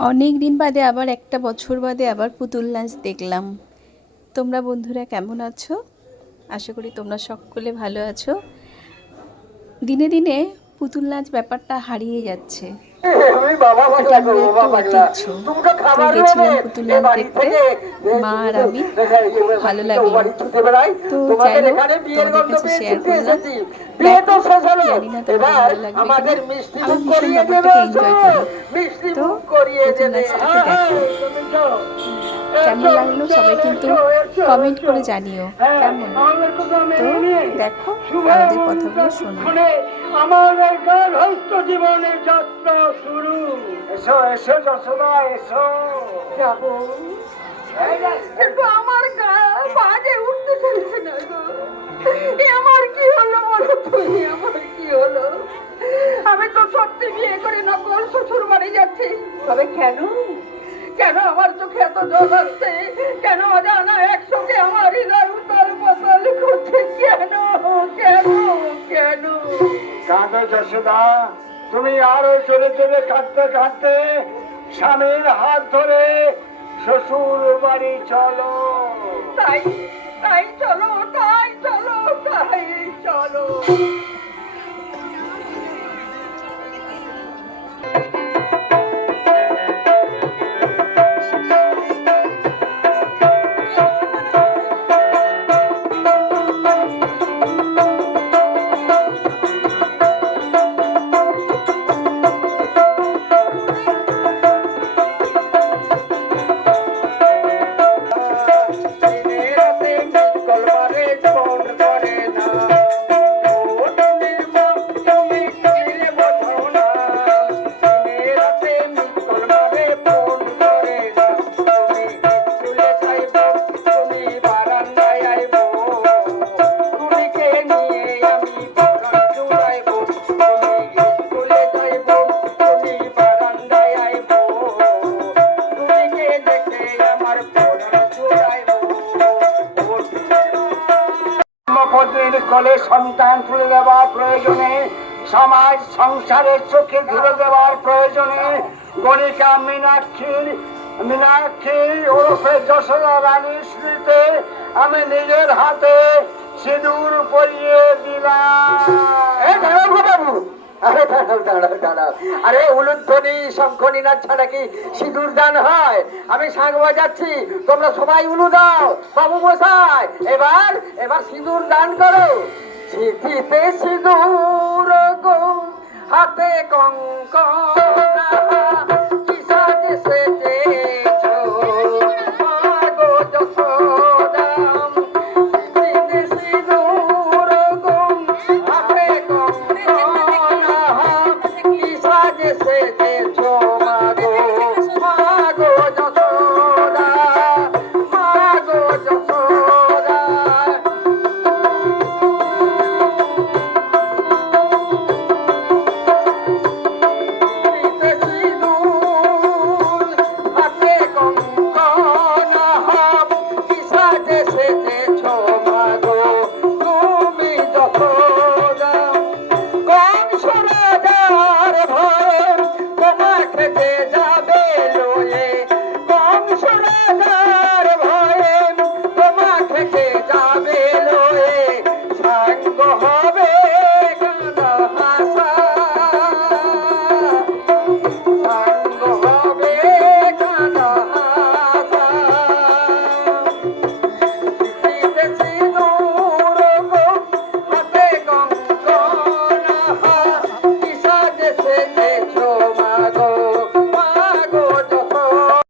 অনেক দিন বাদে আবার, একটা বছর বাদে আবার পুতুল নাচ দেখলাম। তোমরা বন্ধুরা কেমন আছো? আশা করি তোমরা সকলে ভালো আছো। দিনে দিনে পুতুল নাচ ব্যাপারটা হারিয়ে যাচ্ছে। আমি বাবা এটা পাগলা আমার গো, বাবা একটা পাগলা। ঐতিহ্য তুমি তো তো খাবার দেখতে। মা আর আমি ভালো বেড়াই। তো যাই হোক, তোমাদের কাছে গন্তব্যে করলাম। জানি না তোমাদের ভালো লাগবে কিনা। আমি ভীষণ করিয়ে দেবে ব্যাপারটাকে enjoy করি। তো নাচটাকে হ্যাঁ, দেখো। কেমন লাগল সবাই কিন্তু কমেন্ট করে জানিও, কেমন? তো। দেখো, আমাদের কথাগুলো শোনো। আমাদের গার্হস্থ জীবনের যাত্রা শুরু এসো এসো যশোদা এসো যাব আমার উঠতে আমার কি হলো বলো তুমি? আমার কি হলো? কেন জানা একসঙ্গে আমার হৃদয় উতাল পাতাল করছে কেন? কেন? কেন? কাঁদো যশোদা তুমি আরও চলে চলে কাঁদতে কাঁদতে স্বামীর হাত ধরে শ্বশুর বাড়ি চলো। তাই কোলে সন্তান তুলে দেওয়া প্রয়োজনে, সমাজ সংসারের চোখে ধরে দেওয়ার প্রয়োজনে, গণিকা মীনাক্ষীর মীনাক্ষী ওরফে যশোদা রানীর স্মৃতি আমি নিজের হাতে সিঁদুর পরিয়ে দিলাম। বাবু আরে দাঁড়াও দাঁড়াও দাঁড়াও। আরে উলুধ্বনি, শঙ্খনি না ছাড়া সিঁদুর দান হয়। আমি শাঁখ যাচ্ছি তোমরা সবাই উলু দাও। বাবু মশাই, এবার এবার সিঁদুর দান করো। চিঠিতে সিঁদুর গো, হাতে কঙ্কনা। কংস রাজার ভয়ে তোমাকে যে যাবে